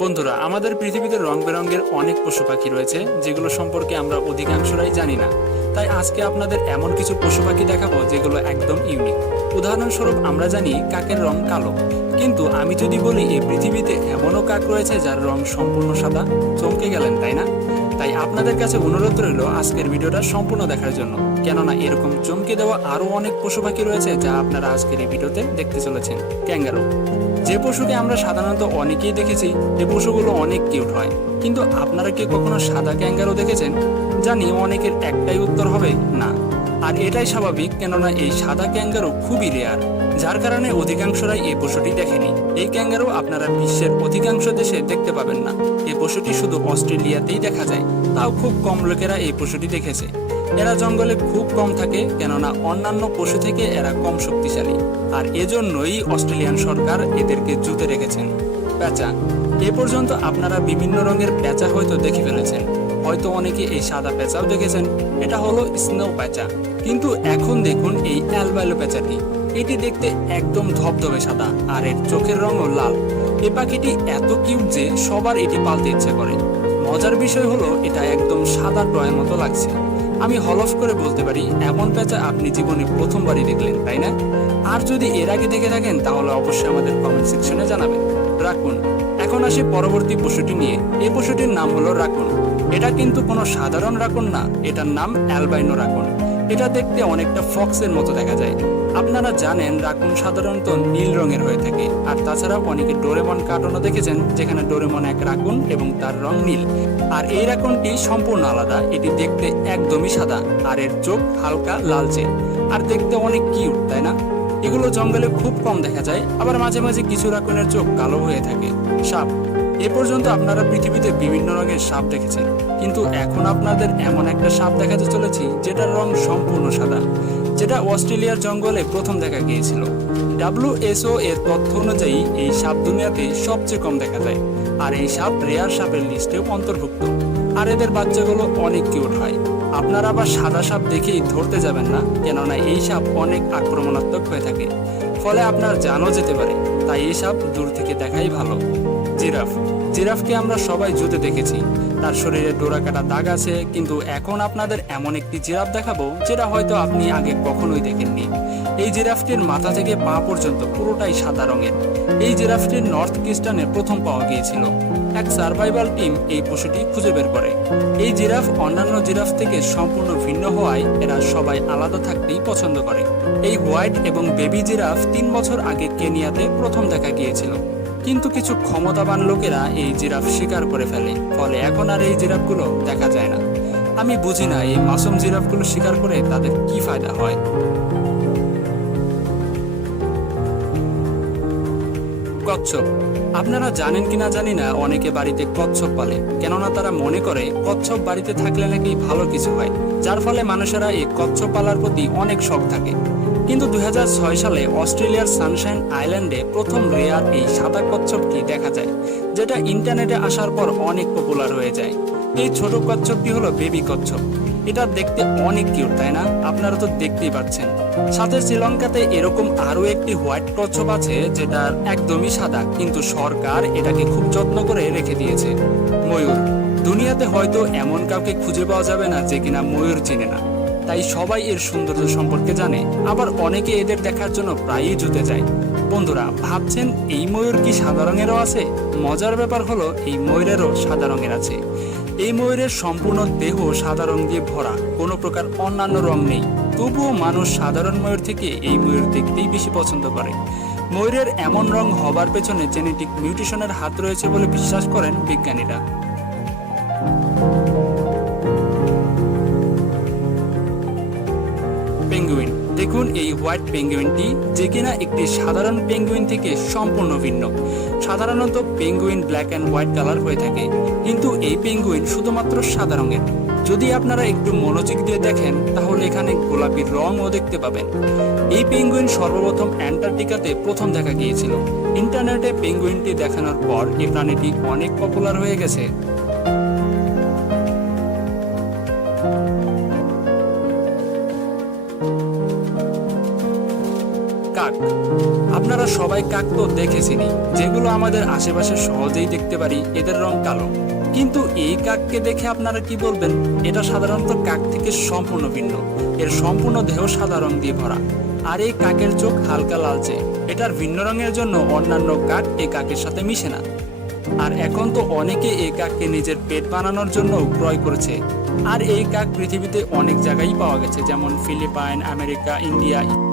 বন্ধুরা, আমাদের পৃথিবীতে রং বেরঙের অনেক পশু পাখি রয়েছে, যেগুলো সম্পর্কে আমরা অধিকাংশরাই জানি না। তাই আজকে আপনাদের এমন কিছু পশু পাখি দেখাবো, যেগুলো একদম ইউনিক উদাহরণস্বরূপ, আমরা জানি কাকের রং কালো। কিন্তু আমি যদি বলি, এই পৃথিবীতে এমনও কাক রয়েছে যার রং সম্পূর্ণ সাদা, চমকে গেলেন, তাই না? তাই আপনাদের কাছে অনুরোধ রইল আজকের ভিডিওটা সম্পূর্ণ দেখার জন্য। কেননা, এরকম চমকে দেওয়া আরও অনেক পশু পাখি রয়েছে যা আপনারা আজকের এই ভিডিওতে দেখতে চলেছেন। ক্যাঙ্গারু। যে পশুকে আমরা সাধারণত অনেকেই দেখেছি যে পশুগুলো অনেক কিউট হয়। কিন্তু আপনারা কি কখনো সাদা ক্যাঙ্গারু দেখেছেন? জানি অনেকের একটাই উত্তর হবে, না। আর এটাই স্বাভাবিক, কেননা এই সাদা ক্যাঙ্গারু খুবই রেয়ার যার কারণে অধিকাংশরাই এই পশুটি দেখেনি। এই ক্যাঙ্গারু আপনারা বিশ্বের অধিকাংশ দেশে দেখতে পাবেন না। এই পশুটি শুধু অস্ট্রেলিয়াতেই দেখা যায়, তাও খুব কম লোকেরা এই পশুটি দেখেছে। এরা জঙ্গলে খুব কম থাকে, কেননা অন্যান্য পশু থেকে এরা কম শক্তিশালী। আর এজন্যই অস্ট্রেলিয়ান সরকার এদেরকে জুতে রেখেছেন। পেঁচা এ পর্যন্ত আপনারা বিভিন্ন রঙের পেঁচা হয়তো দেখে ফেলেছেন। হয়তো অনেকে এই সাদা পেঁচাও দেখেছেন। এটা হলো স্নো পেঁচা কিন্তু এখন দেখুন এই অ্যালবাইলো পেঁচাটি এটি দেখতে একদম ধবধবে সাদা, আর এর চোখের রঙও লাল। এ পাখিটি এত কিউট যে সবার এটি পালতে ইচ্ছে করে। মজার বিষয় হলো, এটা একদম সাদা টয়ের মতো লাগছে। আমি হলফ করে বলতে পারি, এমন পেঁচা আপনি জীবনে প্রথমবারই দেখলেন, তাই না? আর যদি এর আগে দেখে থাকেন, তাহলে অবশ্যই আমাদের কমেন্ট সেকশনে জানাবেন। রাখুন। এখন আসি পরবর্তী পশুটি নিয়ে। এই পশুটির নাম হলো রাখুন এটা কিন্তু কোনো সাধারণ রাখুন না, এটার নাম অ্যালবাইনো রাকুন। এটা দেখতে অনেকটা ফক্সের মতো দেখা যায়। আপনারা জানেন রাকুন সাধারণত নীল রঙের হয়ে থাকে। আর তাছাড়াও অনেকে ডোরেমন কার্টুনও দেখেছেন, যেখানে ডোরেমন এক রাকুন এবং তার রং নীল। আর এই রাকুনটি সম্পূর্ণ আলাদা, এটি দেখতে একদমই সাদা, আর এর চোখ হালকা লালচে। আর দেখতে অনেক কিউট, তাই না? এগুলো জঙ্গলে খুব কম দেখা যায়, আবার মাঝে মাঝে কিছু রাকুনের চোখ কালো হয়ে থাকে। সাপ। এ পর্যন্ত আপনারা পৃথিবীতে বিভিন্ন রঙের সাপ দেখেছেন। কিন্তু এখন আপনাদের এমন একটা সাপ দেখাতে চলেছি, যেটার রং সম্পূর্ণ সাদা, যেটা অস্ট্রেলিয়ার জঙ্গলে প্রথম দেখা গিয়েছিল। ডাব্লিউএসও এর তথ্য অনুযায়ী, এই সাপ দুনিয়াতে সবচেয়ে কম দেখা যায়, আর এই সাপ রেয়ার সাপের লিস্টেও অন্তর্ভুক্ত। আর এদের বাচ্চাগুলো অনেক কিউট হয়। আপনারা আবার সাদা সাপ দেখেই ধরতে যাবেন না, কেননা এই সাপ অনেক আক্রমণাত্মক হয়ে থাকে। ফলে আপনার জানও যেতে পারে, তাই এই সাপ দূর থেকে দেখাই ভালো। জিরাফ। জিরাফকে আমরা সবাই জুতে দেখেছি। তার শরীরে ডোরা কাটা দাগ আছে, কিন্তু এখন আপনাদের এমন একটি জিরাফ দেখাবো, যেটা হয়তো আপনি আগে কখনোই দেখেননি। এই জিরাফটির মাথা থেকে পা পর্যন্ত পুরোটাই সাদা রঙের। এই জিরাফটির নর্থ ইস্টার্নে প্রথম পাওয়া গিয়েছিল। এক সার্ভাইভাল টিম এই পশুটি খুঁজে বের করে। এই জিরাফ অন্যান্য জিরাফ থেকে সম্পূর্ণ ভিন্ন হওয়ায় এরা সবাই আলাদা থাকতেই পছন্দ করে। এই হোয়াইট এবং বেবি জিরাফ তিন বছর আগে কেনিয়াতে প্রথম দেখা গিয়েছিল। কিন্তু কিছু ক্ষমতাবান লোকেরা এই জিরাফ শিকার করে ফেলে, ফলে এখন আর এই জিরাফগুলো দেখা যায় না। আমি বুঝি না এই মাসুম জিরাফগুলো শিকার করে তাদের কি ফায়দা হয়। কচ্ছপ। আপনারা জানেন কিনা জানি না, অনেকে বাড়িতে কচ্ছপ পালে। কেননা তারা মনে করে, কচ্ছপ বাড়িতে থাকলে নাকি ভালো কিছু হয়, যার ফলে মানুষেরা এই কচ্ছপ পালার প্রতি অনেক শখ থাকে। কিন্তু দুই সালে অস্ট্রেলিয়ার সানশাইন আইল্যান্ডে প্রথম রেয়ার এই সাদা কচ্ছপটি দেখা যায়, যেটা ইন্টারনেটে আসার পর অনেক পপুলার হয়ে যায়। এই ছোট কচ্ছপটি হলো বেবি কচ্ছপ। এটা দেখতে অনেক কিউট, তাই না? আপনারা তো দেখতেই পাচ্ছেন। সাথে শ্রীলঙ্কাতে এরকম আরও একটি হোয়াইট কচ্ছপ আছে যেটা একদমই সাদা, কিন্তু সরকার এটাকে খুব যত্ন করে রেখে দিয়েছে। ময়ূর। দুনিয়াতে হয়তো এমন কাউকে খুঁজে পাওয়া যাবে না যে কিনা ময়ূর চেনে না। তাই সবাই এর সৌন্দর্য সম্পর্কে জানে। আবার অনেকে এদের দেখার জন্য প্রায়ই জুতে যায়। বন্ধুরা, ভাবছেন এই ময়ূর কি সাদা রঙেরও আছে? মজার ব্যাপার হলো এই ময়ূরেরও সাদা রঙের আছে। এই ময়ূরের সম্পূর্ণ দেহ সাদা রং দিয়ে ভরা, কোনো প্রকার অন্যান্য রং নেই। তবুও মানুষ সাধারণ ময়ূর থেকে এই ময়ূর দেখতেই বেশি পছন্দ করে। ময়ূরের এমন রং হবার পেছনে জেনেটিক মিউটেশনের হাত রয়েছে বলে বিশ্বাস করেন বিজ্ঞানীরা। পেঙ্গুইন। দেখুন এই হোয়াইট পেঙ্গুইনটি যে কিনা একটি সাধারণ পেঙ্গুইন থেকে সম্পূর্ণ ভিন্ন। সাধারণত penguin black and white colour হয়ে থাকে, কিন্তু এই পেঙ্গুইন শুধুমাত্র সাদা রঙের। যদি আপনারা একটু মনোযোগ দিয়ে দেখেন, তাহলে এখানে গোলাপি রঙও দেখতে পাবেন। এই পেঙ্গুইন সর্বপ্রথম অ্যান্টার্কটিকাতে প্রথম দেখা গিয়েছিল। ইন্টারনেটে পেঙ্গুইনটি দেখানোর পর এই প্রাণীটি অনেক পপুলার হয়ে গেছে। আপনারা সবাই কাক তো দেখেছেনই। যেগুলো আমাদের আশেপাশে সহজেই দেখতে পারি, এদের রং কালো। কিন্তু এই কাককে দেখে আপনারা কি বলবেন? এটা সাধারণত কাক থেকে সম্পূর্ণ ভিন্ন। এর সম্পূর্ণ দেহ সাদা রং দিয়ে ভরা। আর এই কাকের চোখ হালকা লালচে। এটার ভিন্ন রঙের জন্য অন্যান্য কাক এই কাকের সাথে মিশে না। আর এখন তো অনেকে এই কাককে নিজের পেট বানানোর জন্য ক্রয় করেছে। আর এই কাক পৃথিবীতে অনেক জায়গায় পাওয়া গেছে, যেমন ফিলিপাইন, আমেরিকা, ইন্ডিয়া